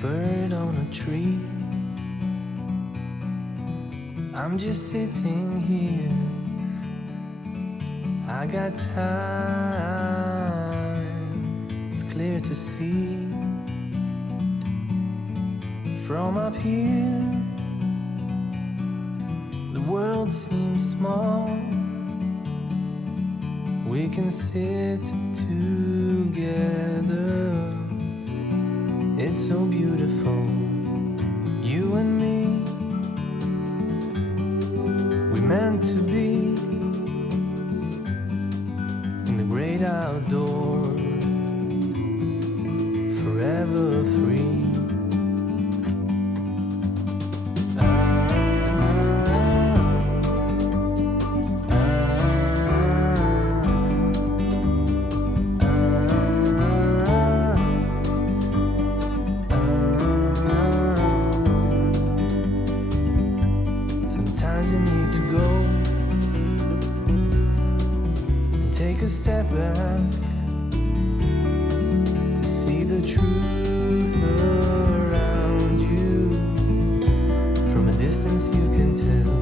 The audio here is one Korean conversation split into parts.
bird on a tree. I'm just sitting here. I got time. It's clear to see. From up here, the world seems small. We can sit together. It's so beautiful, you and me. We meant to be in the great outdoors, forever free. Sometimes you need to go and take a step back to see the truth around you. From a distance you can tell.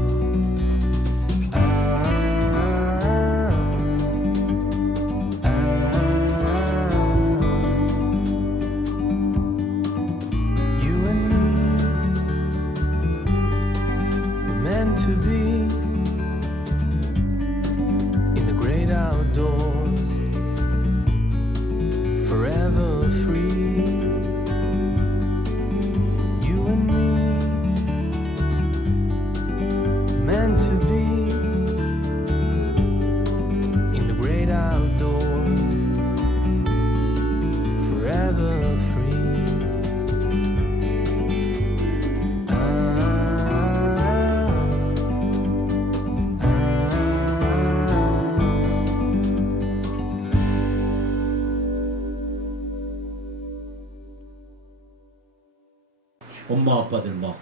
You and me were meant to be in the great outdoors, forever free. You and me meant to be in the great outdoors, forever free. 엄마 아빠들 막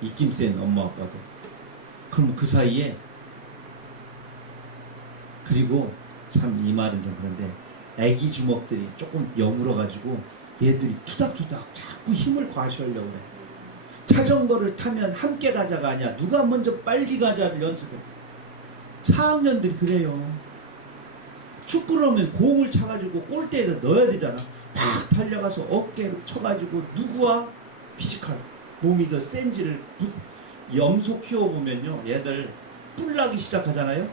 입김 센 엄마 아빠들. 그럼 그 사이에, 그리고 참 이 말은 좀 그런데, 애기 주먹들이 조금 여물어 가지고 얘들이 투닥투닥 자꾸 힘을 과시하려고 그래. 자전거를 타면 함께 가자가 아니야. 누가 먼저 빨리 가자를 연습해. 4학년들이 그래요. 축구를 하면 공을 차가지고 골대에다 넣어야 되잖아. 막 달려가서 어깨를 쳐가지고 누구와 피지컬, 몸이 더 센지를 염소 키워보면요, 얘들 뿔 나기 시작하잖아요.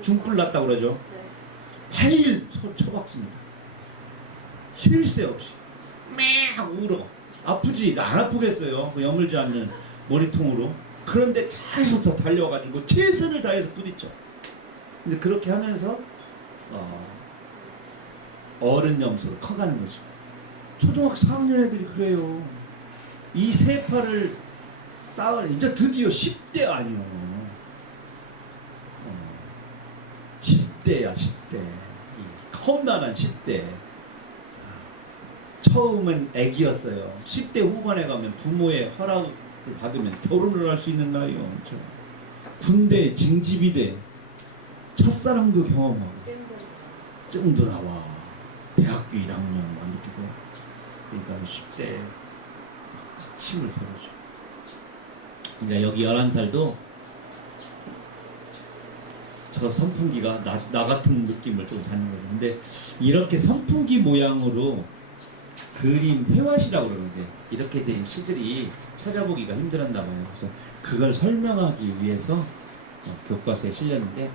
중뿔 났다고 그러죠. 헬 쳐박습니다. 쉴 새 없이 막 울어. 아프지? 안 아프겠어요. 그 여물지 않는 머리통으로. 그런데 계속 더 달려가지고 최선을 다해서 부딪혀. 근데 그렇게 하면서 어른 염소로 커가는 거죠. 초등학교 4학년 애들이 그래요. 이 세파를 쌓아. 이제 드디어 10대 아니요. 10대야 10대. 험난한 10대. 처음은 애기였어요. 10대 후반에 가면 부모의 허락을 받으면 결혼을 할 수 있는 나이요. 군대 징집이대. 첫사랑도 경험하고 쯤도 나와. 대학교 1학년 막 이렇게 돼. 그러니까 10대 힘을 벌어줘. 그러니까 여기 11살도 저 선풍기가 나 같은 느낌을 좀 받는 거예요. 근데 이렇게 선풍기 모양으로 그림 회화시라고 그러는데, 이렇게 된 시들이 찾아보기가 힘들었나 봐요. 그래서 그걸 설명하기 위해서 교과서에 실렸는데,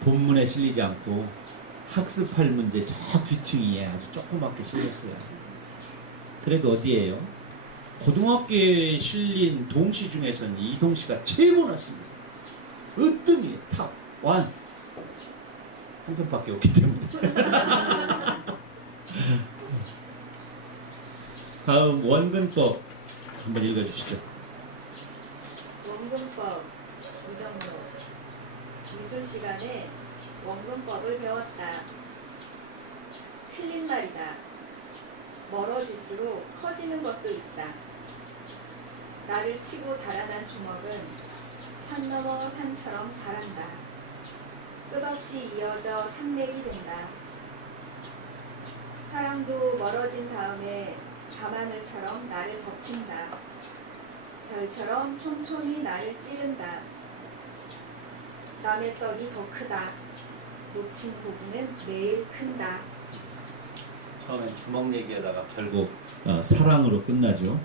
본문에 실리지 않고 학습할 문제 저 귀퉁이에 아주 조그맣게 실렸어요. 그래도 어디에요? 고등학교에 실린 동시 중에서는 이 동시가 최고 났습니다. 으뜸이에요. 탑 1. 한 편밖에 없기 때문에. 다음 원근법 한번 읽어주시죠. 원근법 이정으로 미술 시간에 원근법을 배웠다. 틀린 말이다. 멀어질수록 커지는 것도 있다. 나를 치고 달아난 주먹은 산 넘어 산처럼 자란다. 끝없이 이어져 산맥이 된다. 사랑도 멀어진 다음에 밤하늘처럼 바람처럼 나를 덮친다. 별처럼 촘촘히 나를 찌른다. 남의 떡이 더 크다. 놓친 고기는 매일 큰다. 처음엔 주먹 얘기하다가 결국 사랑으로 끝나죠.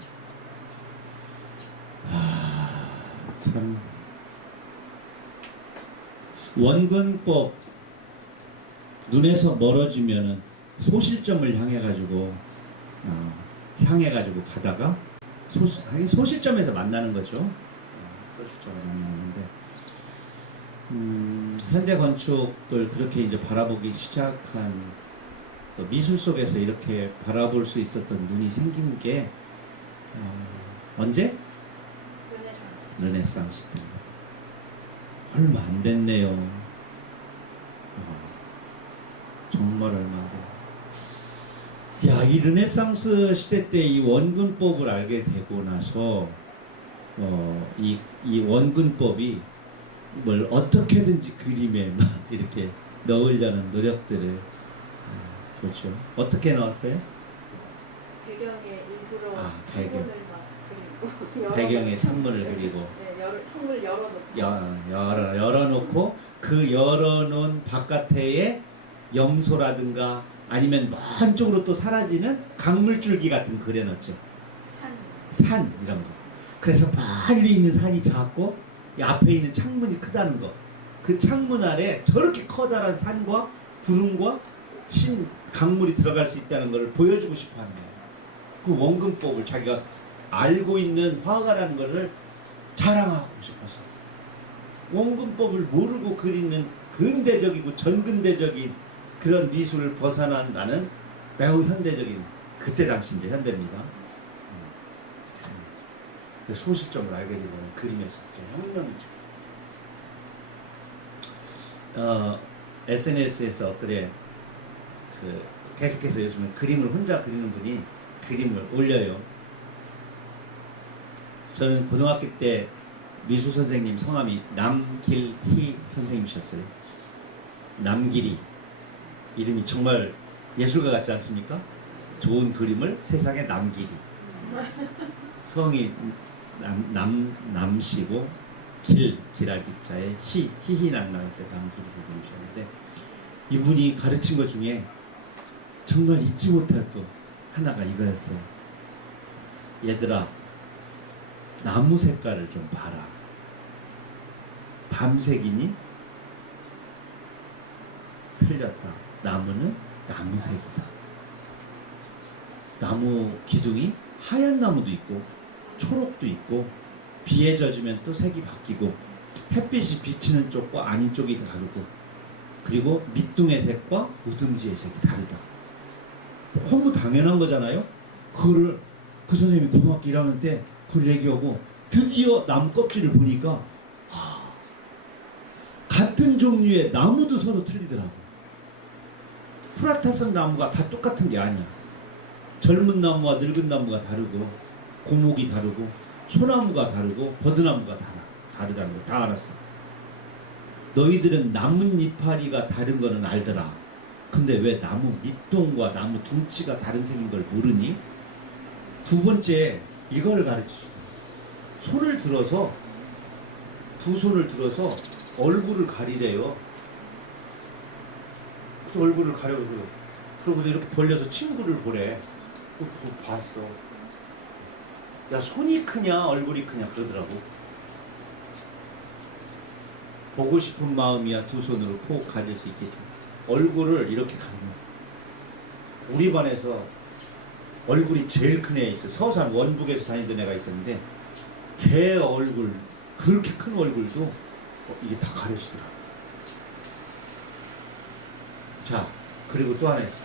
참 원근법 눈에서 멀어지면은 소실점을 향해가지고 가다가 소실점에서 만나는 거죠. 소실점을 만나는데 현대 건축을 그렇게 이제 바라보기 시작한 미술 속에서 이렇게 바라볼 수 있었던 눈이 생긴 게 언제? 르네상스. 르네상스 때. 얼마 안 됐네요. 정말 얼마 안 됐네요. 야, 이 르네상스 시대 때 이 원근법을 알게 되고 나서 이 원근법이 뭘 어떻게든지 그림에 막 이렇게 넣으려는 노력들을 그렇죠. 어떻게 나왔어요? 배경에 일부러 배경. 창문을 막 그리고 배경에 창문을 그리고 네, 창문을 열어놓고 열어놓고 그 열어놓은 바깥에 염소라든가 아니면 한쪽으로 또 사라지는 강물줄기 같은 거 그려놨죠. 산 이런 거. 그래서 멀리 있는 산이 작고 이 앞에 있는 창문이 크다는 거. 그 창문 아래 저렇게 커다란 산과 구름과 강물이 들어갈 수 있다는 것을 보여주고 싶어하는 거예요. 그 원근법을 자기가 알고 있는 화가라는 것을 자랑하고 싶어서 원근법을 모르고 그리는 근대적이고 전근대적인 그런 미술을 벗어난 나는 매우 현대적인 그때 당시 이제 현대입니다. 그 소실점을 알게 되는 그림에서 혁명이죠. SNS에서 그래 계속해서 요즘에 그림을 혼자 그리는 분이 그림을 올려요. 저는 고등학교 때 미술 선생님 성함이 남길희 선생님이셨어요. 남길이 이름이 정말 예술가 같지 않습니까? 좋은 그림을 세상에 남길이. 성이 남시고 길할 기자에 희희난 나올 때 남길이 선생님이셨는데 이분이 가르친 것 중에 정말 잊지 못할 거 하나가 이거였어요. 얘들아, 나무 색깔을 좀 봐라. 밤색이니? 틀렸다. 나무는 나무색이다. 나무 기둥이 하얀 나무도 있고 초록도 있고 비에 젖으면 또 색이 바뀌고 햇빛이 비치는 쪽과 아닌 쪽이 다르고 그리고 밑둥의 색과 우둥지의 색이 다르다. 너무 당연한 거잖아요. 그거를 그 선생님이 고등학교 1학년 때 그걸 얘기하고 드디어 나무 껍질을 보니까 같은 종류의 나무도 서로 틀리더라고. 프라타성 나무가 다 똑같은 게 아니야. 젊은 나무와 늙은 나무가 다르고 고목이 다르고 소나무가 다르고 버드나무가 다르다는 거 다 알았어. 너희들은 나뭇잎파리가 다른 거는 알더라. 근데 왜 나무 밑동과 나무 둥치가 다른 색인 걸 모르니? 두 번째 이걸 가르치시다. 손을 들어서 두 손을 들어서 얼굴을 가리래요. 그래서 얼굴을 가려고 그러고서 이렇게 벌려서 친구를 보래. 그거 봤어. 야, 손이 크냐 얼굴이 크냐 그러더라고. 보고 싶은 마음이야 두 손으로 꼭 가릴 수 있겠지. 얼굴을 이렇게 가리면 우리 반에서 얼굴이 제일 큰 애 있어. 서산 원북에서 다니던 애가 있었는데 걔 얼굴 그렇게 큰 얼굴도 이게 다 가려지더라. 자, 그리고 또 하나 있어.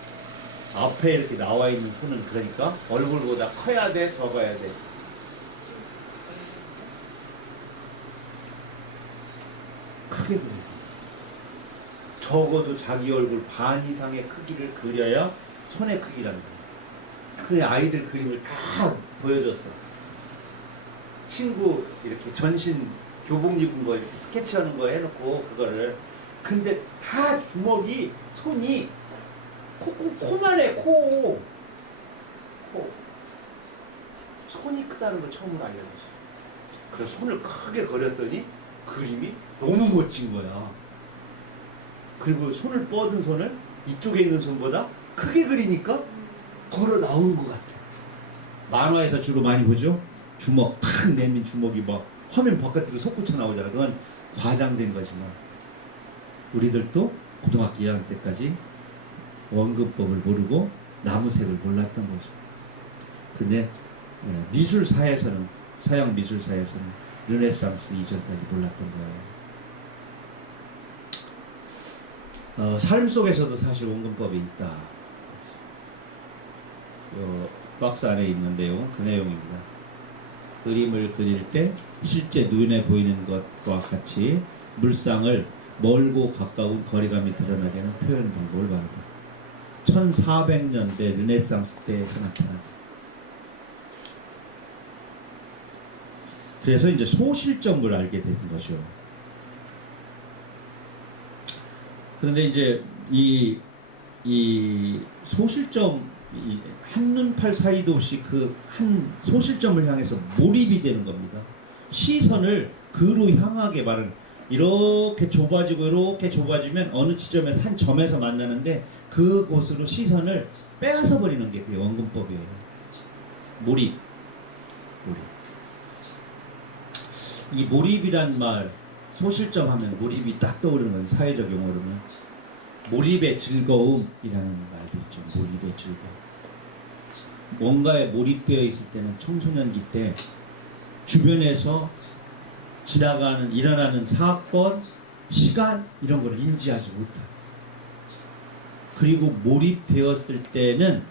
앞에 이렇게 나와 있는 손은 그러니까 얼굴보다 커야 돼, 적어야 돼. 크게 그려야 돼. 적어도 자기 얼굴 반 이상의 크기를 그려야 손의 크기라는 거야. 그 아이들 그림을 다 보여줬어. 친구 이렇게 전신 교복 입은 거 이렇게 스케치하는 거 해놓고 그거를. 근데 다 주먹이 손이 코만 해. 코. 뻗었다는 걸 처음으로 알려줬어요. 그래서 손을 크게 그렸더니 그림이 너무 멋진 거야. 그리고 손을 뻗은 손을 이쪽에 있는 손보다 크게 그리니까 걸어 나오는 것 같아. 만화에서 주로 많이 보죠? 주먹 탁 내민 주먹이 막 화면 바깥으로 솟구쳐 나오잖아. 그건 과장된 거지만 우리들도 고등학교 2학년 때까지 원근법을 모르고 나무색을 몰랐던 거죠. 근데 미술사에서는, 서양 미술사에서는 르네상스 이전까지 몰랐던 거예요. 삶 속에서도 사실 원근법이 있다. 요 박스 안에 있는 내용은 그 내용입니다. 그림을 그릴 때 실제 눈에 보이는 것과 같이 물상을 멀고 가까운 거리감이 드러나게 하는 표현 방법을 말한다. 1400년대 르네상스 때에서 나타났다. 그래서 이제 소실점을 알게 되는 거죠. 그런데 이제 이 소실점, 한눈팔 사이도 없이 그 한 소실점을 향해서 몰입이 되는 겁니다. 시선을 그로 향하게 말은 이렇게 좁아지고 이렇게 좁아지면 어느 지점에서 한 점에서 만나는데 그곳으로 시선을 빼앗아 버리는 게 그게 원근법이에요. 몰입. 이 몰입이란 말, 소실점 하면 몰입이 딱 떠오르는 건 사회적 용어로는 몰입의 즐거움이라는 말도 있죠. 몰입의 즐거움. 뭔가에 몰입되어 있을 때는 청소년기 때 주변에서 지나가는, 일어나는 사건, 시간 이런 걸 인지하지 못해. 그리고 몰입되었을 때는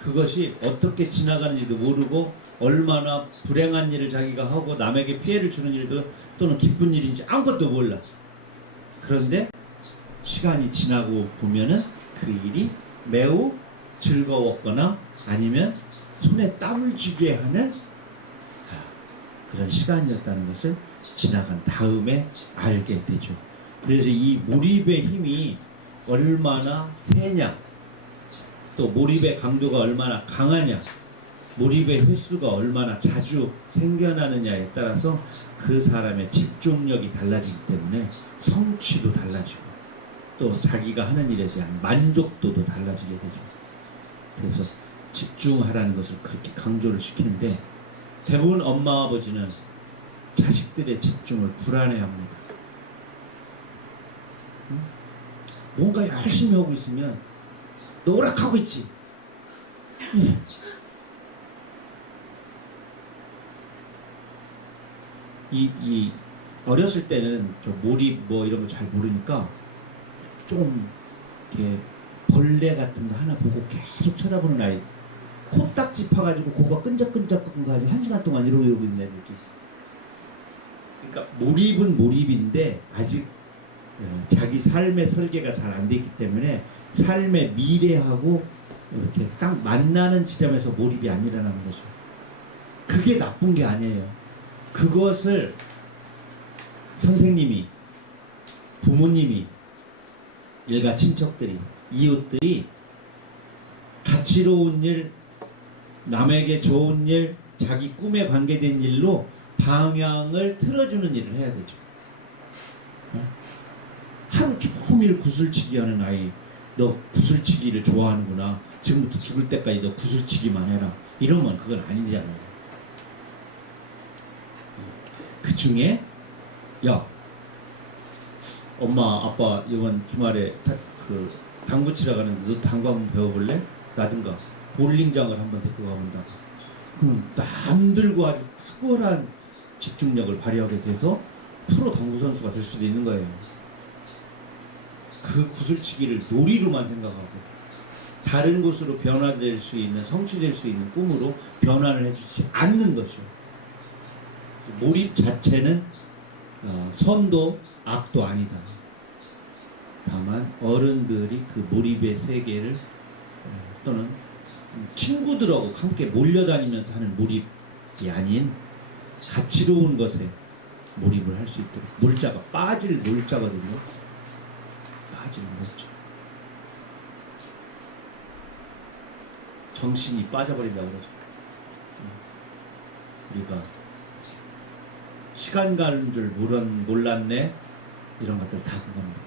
그것이 어떻게 지나가는지도 모르고 얼마나 불행한 일을 자기가 하고 남에게 피해를 주는 일도 또는 기쁜 일인지 아무것도 몰라. 그런데 시간이 지나고 보면은 그 일이 매우 즐거웠거나 아니면 손에 땀을 쥐게 하는 그런 시간이었다는 것을 지나간 다음에 알게 되죠. 그래서 이 몰입의 힘이 얼마나 세냐, 또 몰입의 강도가 얼마나 강하냐, 몰입의 횟수가 얼마나 자주 생겨나느냐에 따라서 그 사람의 집중력이 달라지기 때문에 성취도 달라지고 또 자기가 하는 일에 대한 만족도도 달라지게 되죠. 그래서 집중하라는 것을 그렇게 강조를 시키는데 대부분 엄마 아버지는 자식들의 집중을 불안해합니다. 뭔가 열심히 하고 있으면 너 오락하고 있지. 이 어렸을 때는 저 몰입 뭐 이런 거 잘 모르니까 조금 이렇게 벌레 같은 거 하나 보고 계속 쳐다보는 아이, 코딱지 파가지고 고가 끈적끈적거리고 가지고 1시간 동안 이러고 있는 애들도 있어. 그러니까 몰입은 몰입인데 아직 자기 삶의 설계가 잘 안 돼 있기 때문에 삶의 미래하고 이렇게 딱 만나는 지점에서 몰입이 안 일어나는 거죠. 그게 나쁜 게 아니에요. 그것을 선생님이, 부모님이, 일가 친척들이, 이웃들이 가치로운 일, 남에게 좋은 일, 자기 꿈에 관계된 일로 방향을 틀어주는 일을 해야 되죠. 하루 종일 구슬치기 하는 아이, 너 구슬치기를 좋아하는구나. 지금부터 죽을 때까지 너 구슬치기만 해라. 이러면 그건 아니잖아요. 그 중에 야, 엄마 아빠 이번 주말에 그 당구 치러 가는데 너 당구 한번 배워볼래? 나든가 볼링장을 한번 데리고 가본다. 그럼 남들과 아주 탁월한 집중력을 발휘하게 돼서 프로 당구 선수가 될 수도 있는 거예요. 그 구슬치기를 놀이로만 생각하고 다른 곳으로 변화될 수 있는, 성취될 수 있는 꿈으로 변화를 해주지 않는 것이요. 몰입 자체는 선도 악도 아니다. 다만 어른들이 그 몰입의 세계를 또는 친구들하고 함께 몰려다니면서 하는 몰입이 아닌 가치로운 것에 몰입을 할 수 있도록, 몰자가 빠질 몰자거든요. 빠질 몰자. 정신이 빠져버린다고 그러죠. 우리가 시간 가는 줄 몰랐네 이런 것들 다 그겁니다.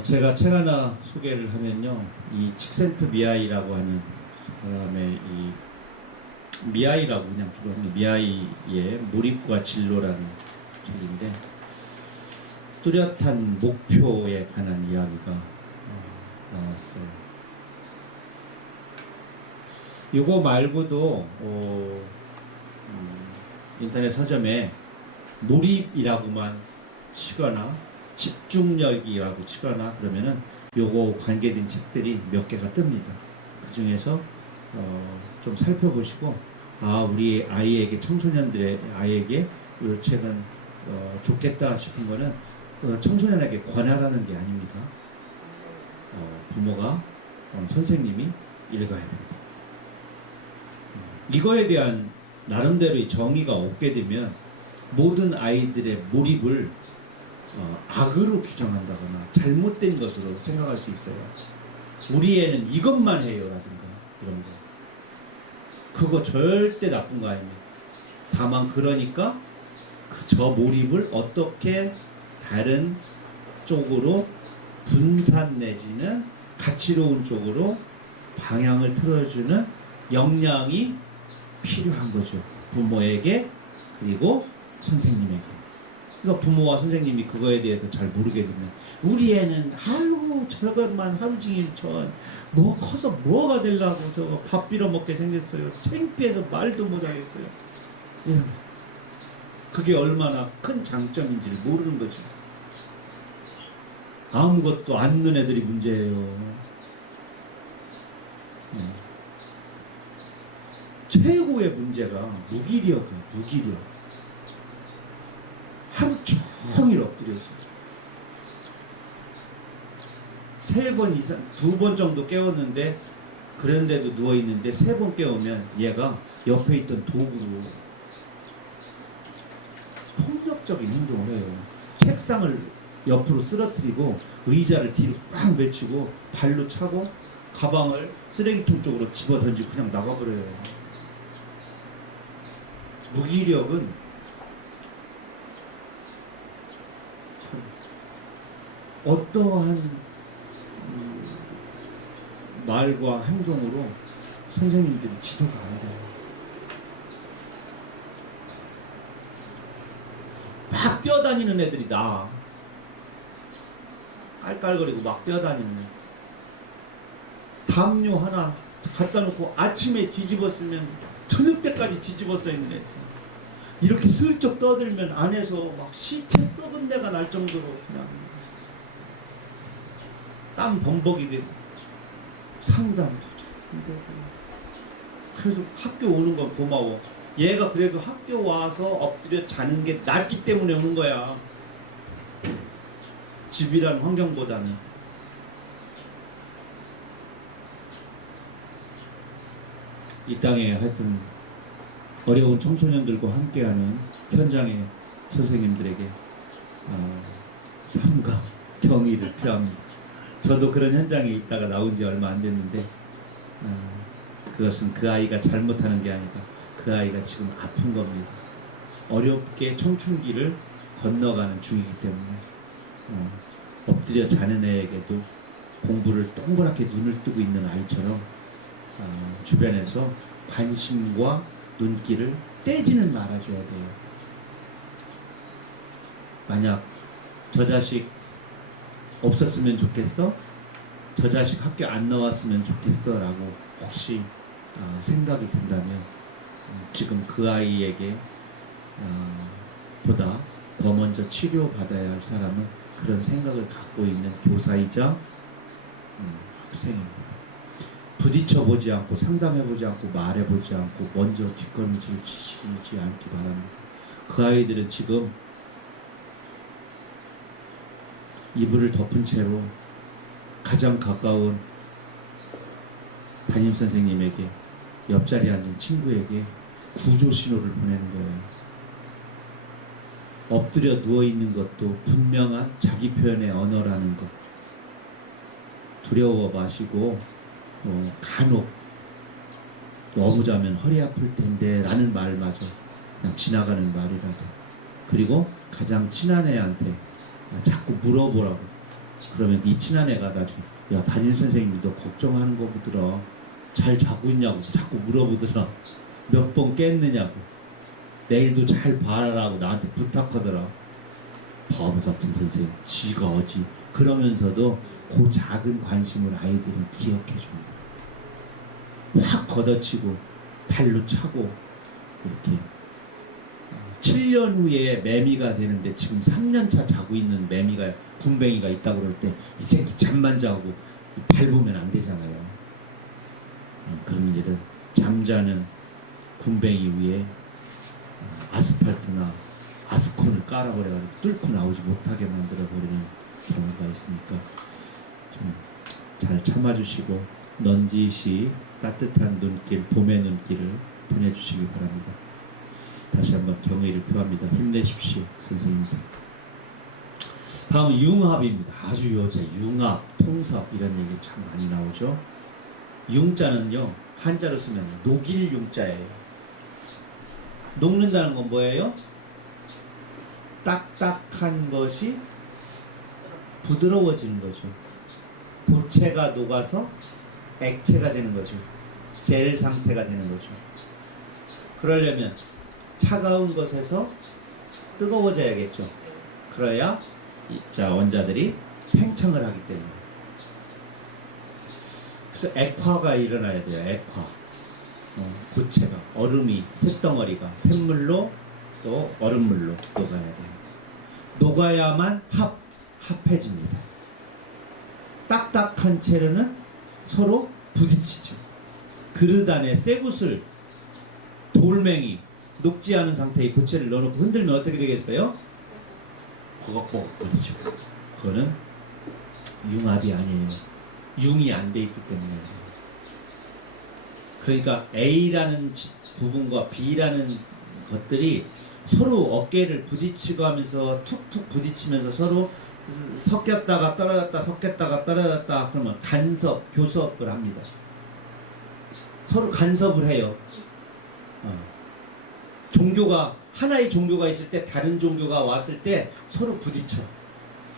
제가 책 하나 소개를 하면요, 이 칙센트 미아이라고 하는 사람의 이 미아이라고 그냥 주로 하는 미아이의 몰입과 진로라는 책인데, 뚜렷한 목표에 관한 이야기가 나왔어요. 이거 말고도 인터넷 서점에 몰입이라고만 치거나 집중력이라고 치거나 그러면은 요거 관계된 책들이 몇 개가 뜹니다. 그 중에서 좀 살펴보시고, 우리 아이에게, 청소년들의 아이에게 이 책은 좋겠다 싶은 거는 청소년에게 권하라는 게 아닙니다. 부모가, 선생님이 읽어야 됩니다. 이거에 대한 나름대로의 정의가 없게 되면 모든 아이들의 몰입을 악으로 규정한다거나 잘못된 것으로 생각할 수 있어요. 우리 애는 이것만 해요 라든가 이런 거, 그거 절대 나쁜 거 아닙니다. 다만 그러니까 저 몰입을 어떻게 다른 쪽으로 분산 내지는 가치로운 쪽으로 방향을 틀어주는 역량이 필요한 거죠. 부모에게, 그리고 선생님에게. 그러니까 부모와 선생님이 그거에 대해서 잘 모르게 되면, 우리 애는 아이고 저것만 하루 종일 뭐 커서 뭐가 되려고 저거 밥 빌어먹게 생겼어요. 창피해서 말도 못하겠어요. 이런, 그게 얼마나 큰 장점인지를 모르는 거지. 아무것도 안 는 애들이 문제예요. 최고의 문제가 무기력이에요. 무기력. 하루 종일 엎드려서 3번 이상, 2번 정도 깨웠는데, 그런데도 누워있는데 3번 깨우면 얘가 옆에 있던 도구로 폭력적인 행동을 해요. 책상을 옆으로 쓰러뜨리고 의자를 뒤로 빡 외치고 발로 차고 가방을 쓰레기통 쪽으로 집어 던지고 그냥 나가버려요. 무기력은 참 어떠한 말과 행동으로 선생님들이 지도가 안 돼요. 막 뛰어다니는 애들이 나. 깔깔거리고 막 뛰어다니는. 담요 하나 갖다 놓고 아침에 뒤집었으면 저녁 때까지 뒤집어서 있는 애들. 이렇게 슬쩍 떠들면 안에서 막 시체 썩은 데가 날 정도로 그냥 땀 범벅이 되고 상담도 힘들고. 그래서 학교 오는 건 고마워. 얘가 그래도 학교 와서 엎드려 자는 게 낫기 때문에 오는 거야. 집이란 환경보다는. 이 땅에 하여튼 어려운 청소년들과 함께하는 현장의 선생님들에게 삼가 경의를 표합니다. 저도 그런 현장에 있다가 나온 지 얼마 안 됐는데, 그것은 그 아이가 잘못하는 게 아니라 그 아이가 지금 아픈 겁니다. 어렵게 청춘기를 건너가는 중이기 때문에 엎드려 자는 애에게도 공부를 동그랗게 눈을 뜨고 있는 아이처럼 주변에서 관심과 눈길을 떼지는 말아줘야 돼요. 만약 저 자식 없었으면 좋겠어? 저 자식 학교 안 나왔으면 좋겠어? 라고 혹시 생각이 든다면 지금 그 아이에게 보다 더 먼저 치료받아야 할 사람은 그런 생각을 갖고 있는 교사이자 학생입니다. 부딪혀보지 않고 상담해보지 않고 말해보지 않고 먼저 뒷걸음질 치지 않기 바랍니다. 그 아이들은 지금 이불을 덮은 채로 가장 가까운 담임선생님에게, 옆자리에 앉은 친구에게 구조 신호를 보내는 거예요. 엎드려 누워있는 것도 분명한 자기 표현의 언어라는 것. 두려워 마시고 간혹 너무 자면 허리 아플 텐데 라는 말마저 그냥 지나가는 말이라도, 그리고 가장 친한 애한테 자꾸 물어보라고. 그러면 이 친한 애가 나중에 야 담임 선생님이 너 걱정하는 거 보더라, 잘 자고 있냐고 자꾸 물어보더라, 몇 번 깼느냐고, 내일도 잘 봐라고 나한테 부탁하더라. 바보 같은 선생님, 지가 어지. 그러면서도 그 작은 관심을 아이들은 기억해 줍니다. 확 걷어치고 발로 차고 이렇게 7년 후에 매미가 되는데 지금 3년차 자고 있는 매미가, 군뱅이가 있다고 그럴 때 이 새끼 잠만 자고 밟으면 안 되잖아요. 그런 일은 잠자는 군뱅이 위에 아스팔트나 아스콘을 깔아버려가지고 뚫고 나오지 못하게 만들어버리는 경우가 있으니까 좀 잘 참아주시고 넌지시 따뜻한 눈길, 봄의 눈길을 보내주시기 바랍니다. 다시 한번 경의를 표합니다. 힘내십시오, 선생님들. 다음은 융합입니다. 아주 요새 융합, 통섭 이런 얘기 참 많이 나오죠. 융자는요, 한자로 쓰면 녹일 융자예요. 녹는다는 건 뭐예요? 딱딱한 것이 부드러워지는 거죠. 고체가 녹아서 액체가 되는 거죠. 젤 상태가 되는 거죠. 그러려면 차가운 것에서 뜨거워져야겠죠. 그래야 자 원자들이 팽창을 하기 때문에. 그래서 액화가 일어나야 돼요. 액화. 고체가, 얼음이, 쇳덩어리가 샘물로 또 얼음물로 녹아야 돼요. 녹아야만 합해집니다. 딱딱한 채로는 서로 부딪히죠. 그릇 안에 쇠구슬, 돌멩이, 녹지 않은 상태의 고체를 넣어놓고 흔들면 어떻게 되겠어요? 버벅버벅거리죠. 그거는 융합이 아니에요. 융이 안 돼 있기 때문에. 그러니까 A라는 부분과 B라는 것들이 서로 어깨를 부딪히고 하면서 툭툭 부딪히면서 서로 섞였다가 떨어졌다 섞였다가 떨어졌다 그러면 간섭, 교섭을 합니다. 서로 간섭을 해요. 종교가, 하나의 종교가 있을 때 다른 종교가 왔을 때 서로 부딪혀.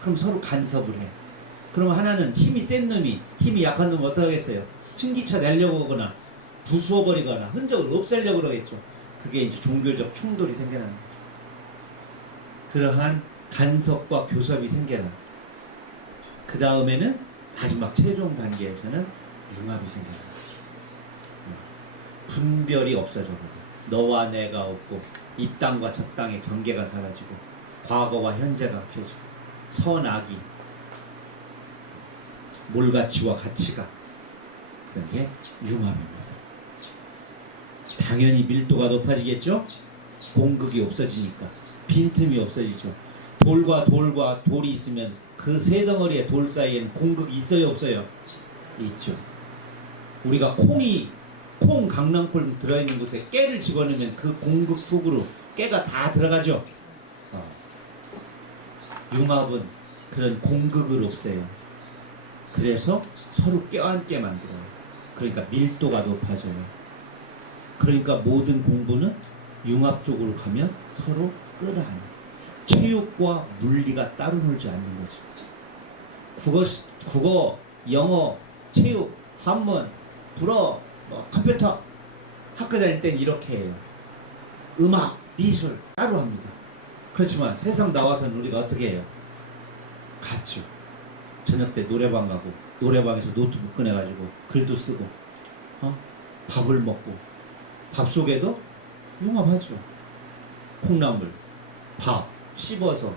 그럼 서로 간섭을 해. 그럼 하나는 힘이 센 놈이, 힘이 약한 놈은 어떻게 하겠어요? 튕기쳐 내려고 하거나 부수어버리거나 흔적을 없애려고 그러겠죠. 그게 이제 종교적 충돌이 생겨나는 거죠. 그러한 간섭과 교섭이 생겨나. 그 다음에는 마지막 최종 단계에서는 융합이 생겨나. 분별이 없어져버려. 너와 내가 없고 이 땅과 저 땅의 경계가 사라지고 과거와 현재가 펴지고 선악이, 몰가치와 가치가, 그런 게 융합입니다. 당연히 밀도가 높아지겠죠? 공극이 없어지니까 빈틈이 없어지죠. 돌과 돌이 있으면 그 세 덩어리의 돌 사이에는 공극이 있어요 없어요? 있죠. 우리가 콩 강낭콩 들어있는 곳에 깨를 집어넣으면 그 공극 속으로 깨가 다 들어가죠. 융합은 그런 공극을 없애요. 그래서 서로 껴안게 만들어요. 그러니까 밀도가 높아져요. 그러니까 모든 공부는 융합 쪽으로 가면 서로 끌어안아요. 체육과 물리가 따로 놀지 않는 거죠. 국어, 영어, 체육, 한문, 불어, 컴퓨터 학교 다닐 땐 이렇게 해요. 음악, 미술 따로 합니다. 그렇지만 세상 나와서는 우리가 어떻게 해요? 같죠. 저녁 때 노래방 가고 노래방에서 노트북 꺼내가지고 글도 쓰고 밥을 먹고 밥 속에도 융합하죠. 콩나물, 밥 씹어서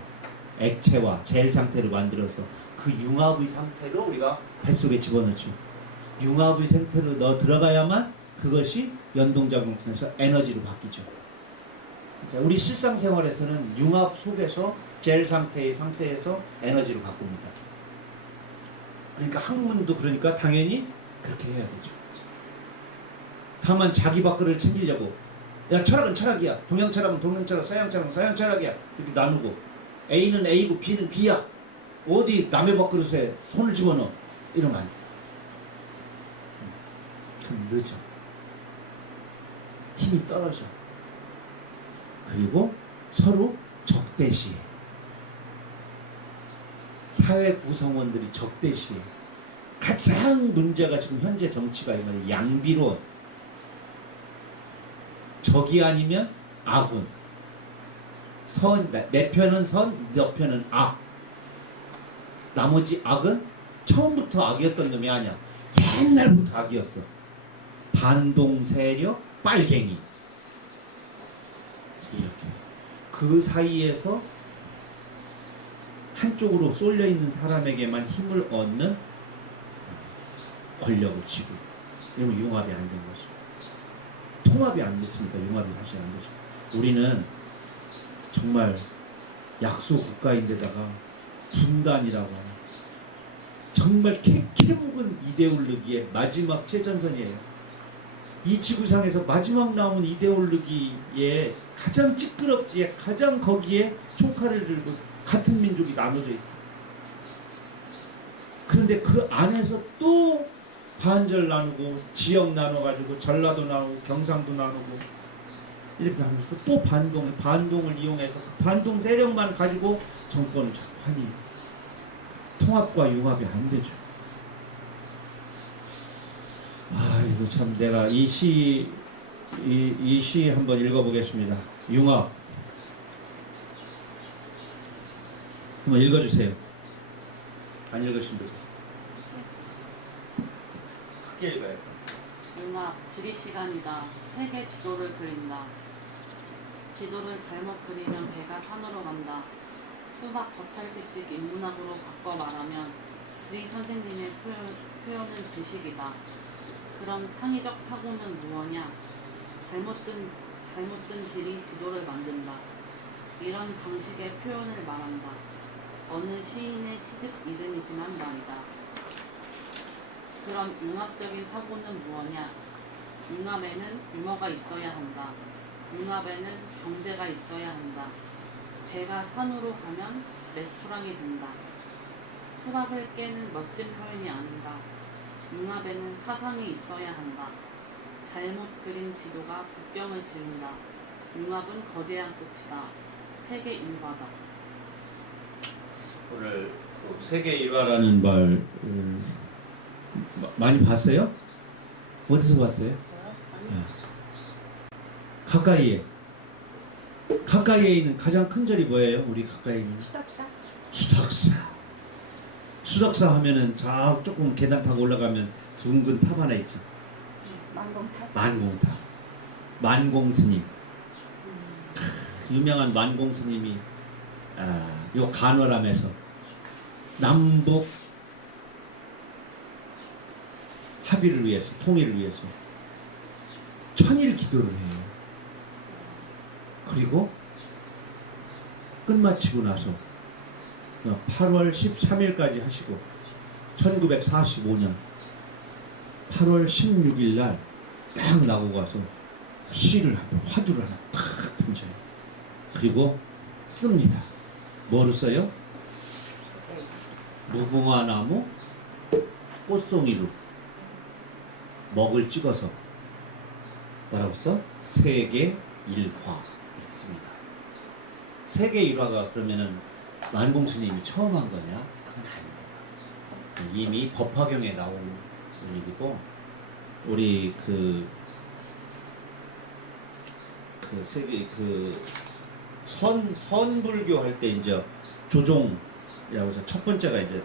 액체와 젤 상태로 만들어서 그 융합의 상태로 우리가 뱃속에 집어넣죠. 융합의 상태로 넣어 들어가야만 그것이 연동작용해서 에너지로 바뀌죠. 우리 실상생활에서는 융합 속에서 젤 상태에서 에너지로 바꿉니다. 그러니까 학문도 그러니까 당연히 그렇게 해야 되죠. 다만 자기 밖을 챙기려고 야 철학은 철학이야, 동양 철학은 동양 철학, 서양 철학은 서양 철학이야 이렇게 나누고 A는 A고 B는 B야 어디 남의 밥그릇에 손을 집어넣어 이러면 안 돼. 좀 늦어. 힘이 떨어져. 그리고 서로 적대시해. 사회 구성원들이 적대시해. 가장 문제가 지금 현재 정치가 이 말이야. 양비론. 적이 아니면 악은. 내 편은 선, 너 편은 악. 나머지 악은 처음부터 악이었던 놈이 아니야. 옛날부터 악이었어. 반동 세력, 빨갱이. 이렇게. 그 사이에서 한쪽으로 쏠려 있는 사람에게만 힘을 얻는 권력을 쥐고. 이러면 융합이 안 된 것이죠. 통합이 안 됐으니까 융합이 다시 안 되죠. 우리는 정말 약소 국가인데다가 분단이라고 하는 정말 캐묵은 이데올로기의 마지막 최전선이에요. 이 지구상에서 마지막 남은 이데올로기에 가장 찌끄럽지에 가장 거기에 총칼을 들고 같은 민족이 나눠져 있어. 그런데 그 안에서 또 반절 나누고 지역 나눠가지고 전라도 나누고 경상도 나누고 이렇게 하면서 또 반동을 이용해서 반동 세력만 가지고 정권을 하니 통합과 융합이 안 되죠. 아, 이거 참 내가 이 시 한번 읽어보겠습니다. 융합. 한번 읽어주세요. 안 읽으신 분들. 크게 읽어요. 융합, 지리 시간이다. 세계 지도를 그린다. 지도를 잘못 그리면 배가 산으로 간다. 수박 겉핥기식 인문학으로 바꿔 말하면 지리 선생님의 표현은 지식이다. 그럼 창의적 사고는 무엇냐? 잘못된 길이 지도를 만든다. 이런 방식의 표현을 말한다. 어느 시인의 시집 이름이지만 말이다. 그럼 융합적인 사고는 무엇냐? 융합에는 유머가 있어야 한다. 융합에는 경제가 있어야 한다. 배가 산으로 가면 레스토랑이 된다. 수박을 깨는 멋진 표현이 아닌가. 융합에는 사상이 있어야 한다. 잘못 그린 지도가 국경을 지운다. 융합은 거대한 끝이다. 세계 일화다. 오늘 세계 일화라는 말 많이 봤어요? 어디서 봤어요? 네. 가까이에 있는 가장 큰 절이 뭐예요? 우리 가까이에 있는 수덕사 하면은 저 조금 계단 타고 올라가면 둥근 탑 하나 있죠. 만공탑. 만공스님. 유명한 만공스님이 요 간월암에서 남북 합의를 위해서, 통일을 위해서 천일 기도를 해요. 그리고 끝마치고 나서 8월 13일까지 하시고 1945년 8월 16일 날 딱 나오고 와서 시를 하고 화두를 하나 탁 던져요. 그리고 씁니다. 뭐로 써요? 무궁화 나무 꽃송이로 먹을 찍어서 뭐라고 써? 세계 일화 있습니다. 세계 일화가 그러면은 만공스님이 처음 한 거냐? 그건 아닙니다. 이미 법화경에 나온 일이고 우리 세계 선불교 할 때 이제 조종이라고 해서 첫 번째가 이제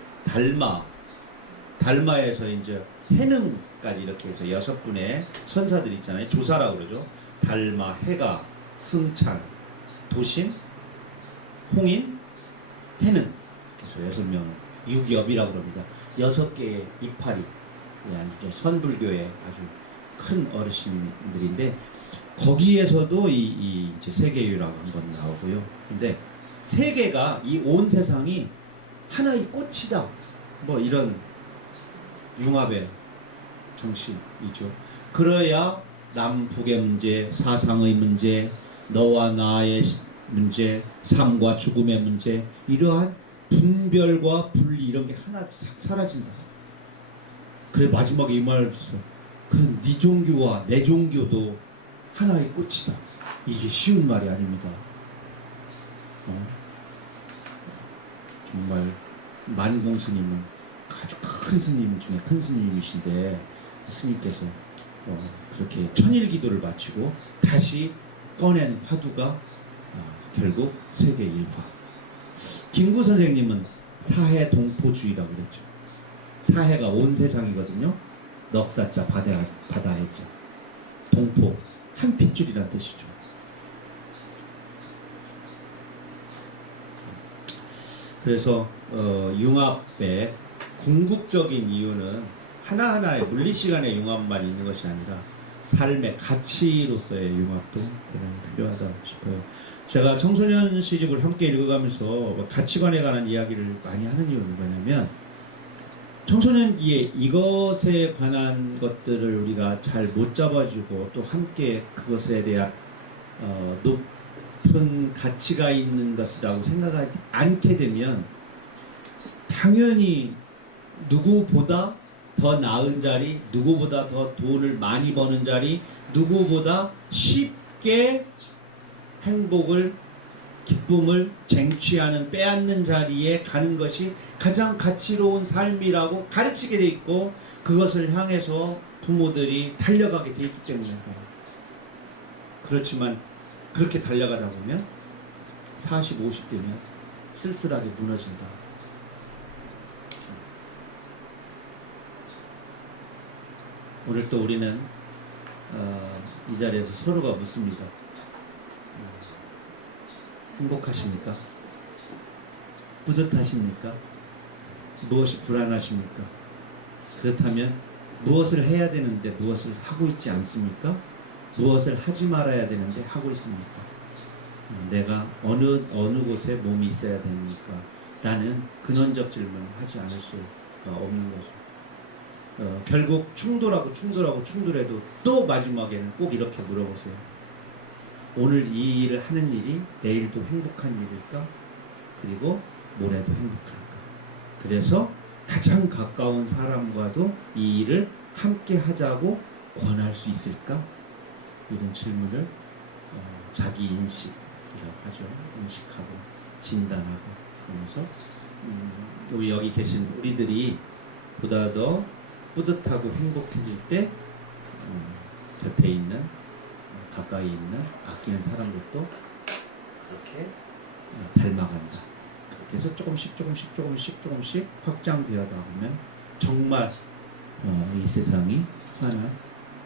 달마에서 이제 해능까지 이렇게 해서 6분의 선사들이 있잖아요. 조사라고 그러죠. 달마, 해가, 승찬, 도신, 홍인, 해능. 그래서 6명, 육엽이라고 그럽니다. 6개의 이파리. 선불교의 아주 큰 어르신들인데 거기에서도 이제 세계유라고 한번 나오고요. 근데 세계가 이 온 세상이 하나의 꽃이다. 뭐 이런 융합의 정신이죠. 그래야 남북의 문제, 사상의 문제, 너와 나의 문제, 삶과 죽음의 문제, 이러한 분별과 분리 이런 게 하나 싹 사라진다. 그래 마지막에 이 말을 했어. 그 네 종교와 내 종교도 하나의 꽃이다. 이게 쉬운 말이 아닙니다. 정말 만공 스님은 아주 큰 스님 중에 큰 스님이신데 스님께서 그렇게 천일 기도를 마치고 다시 꺼낸 화두가 결국 세계 일화. 김구 선생님은 사해 동포주의라고 그랬죠. 사해가 온 세상이거든요. 넉사자 바다해자. 동포 한 핏줄이란 뜻이죠. 그래서 융합의 궁극적인 이유는 하나하나의 물리시간의 융합만 있는 것이 아니라 삶의 가치로서의 융합도 대단히 필요하다 싶어요. 제가 청소년 시집을 함께 읽어가면서 가치관에 관한 이야기를 많이 하는 이유는 뭐냐면 청소년기에 이것에 관한 것들을 우리가 잘 못 잡아주고 또 함께 그것에 대한 높은 가치가 있는 것이라고 생각하지 않게 되면 당연히 누구보다 더 나은 자리, 누구보다 더 돈을 많이 버는 자리, 누구보다 쉽게 행복을, 기쁨을 쟁취하는, 빼앗는 자리에 가는 것이 가장 가치로운 삶이라고 가르치게 돼 있고 그것을 향해서 부모들이 달려가게 돼 있기 때문에 그렇지만 그렇게 달려가다 보면 40, 50대면 쓸쓸하게 무너진다. 오늘 또 우리는 이 자리에서 서로가 묻습니다. 행복하십니까? 뿌듯하십니까? 무엇이 불안하십니까? 그렇다면 무엇을 해야 되는데 무엇을 하고 있지 않습니까? 무엇을 하지 말아야 되는데 하고 있습니까? 내가 어느 곳에 몸이 있어야 됩니까? 라는 근원적 질문을 하지 않을 수가 없는 거죠. 결국 충돌해도 또 마지막에는 꼭 이렇게 물어보세요. 오늘 이 일을 하는 일이 내일도 행복한 일일까? 그리고 모레도 행복할까? 그래서 가장 가까운 사람과도 이 일을 함께 하자고 권할 수 있을까? 이런 질문을 자기 인식이라고 하죠. 인식하고 진단하고 그러면서 우리 여기 계신 우리들이 보다 더 뿌듯하고 행복해질 때 곁에 있는 가까이 있는 아끼는 사람들도 그렇게 닮아간다. 그렇게 해서 조금씩 확장되어다 보면 정말 이 세상이 하나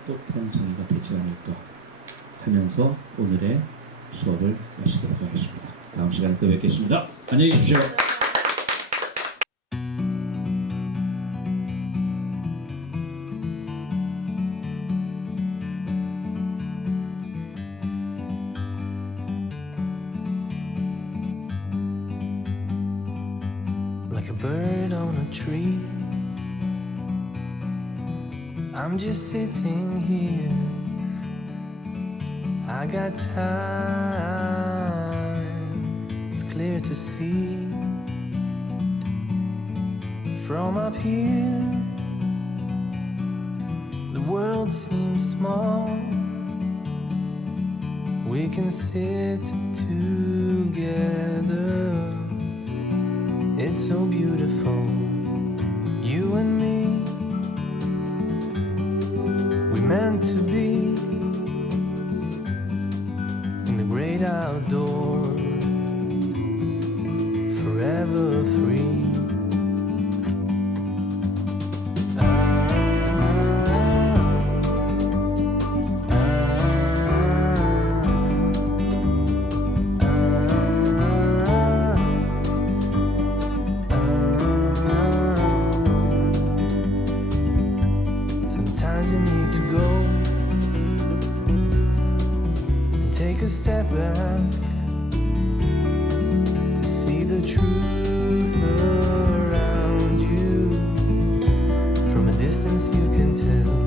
꽃 한 송이가 되지 않을까 하면서 오늘의 수업을 마치도록 하겠습니다. 다음 시간에 또 뵙겠습니다. 안녕히 계십시오. Like a bird on a tree, I'm just sitting here. I got time, it's clear to see. From up here, the world seems small. We can sit together. It's so beautiful, you and me. We meant to be in the great outdoors, forever free. Sometimes you need to go and take a step back to see the truth around you. From a distance you can tell